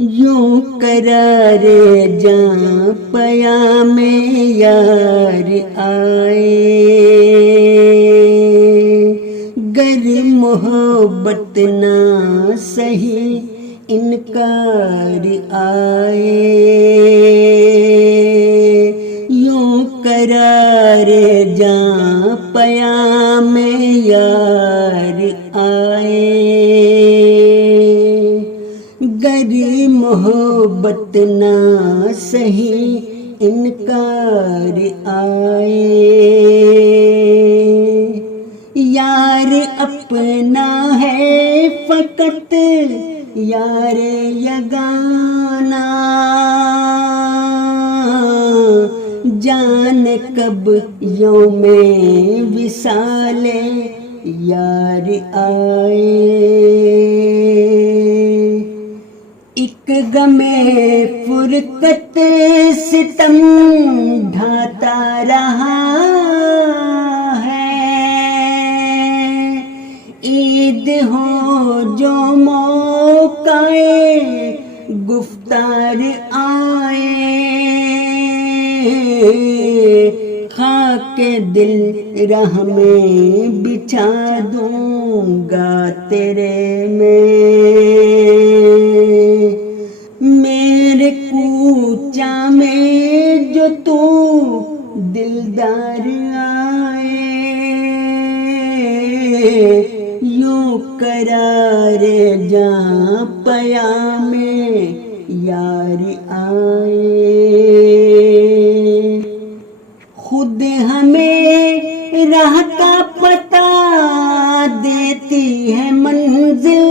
یوں قرار جاں پیام یار آئے، گر محبت نہ سہی انکار آئے، یوں قرار جاں پیام یار آئے، گر محبت نہ سہی انکار آئے، یار اپنا ہے فقط یار یگانا، جان کب یوم وصال یار آئے، ایک غم فرقت ستم ڈھاتا رہا ہے، عید ہو جو موقع گفتار آئے، خاک دل راہ میں بچھا دوں گا تیرے میں، میرے کوچہ میں جو تو دلدار آئے، یوں قرار جاں پیام یار آئے، خود ہمیں راہ کا پتہ دیتی ہے منزل،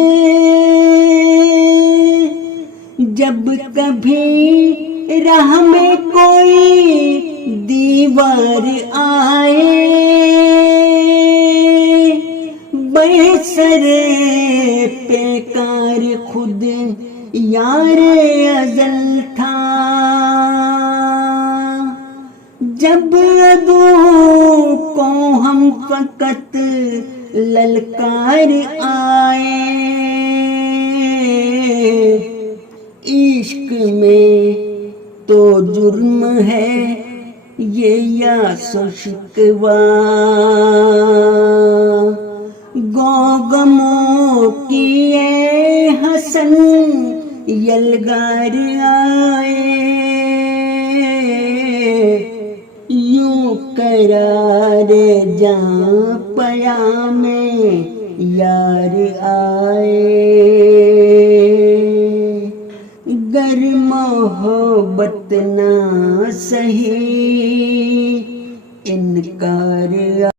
جب کبھی راہ میں کوئی دیوار آئے، بے سر پیکار خود یار ازل تھا، جب عدو کو ہم فقط للکار آئے، عشق میں تو جرم ہے یہ یاس و شکوہ، گو غموں کی اے حسن یلغار آئے، یوں قرار جاں پیام یار آئے، گر محبت نہ سہی انکار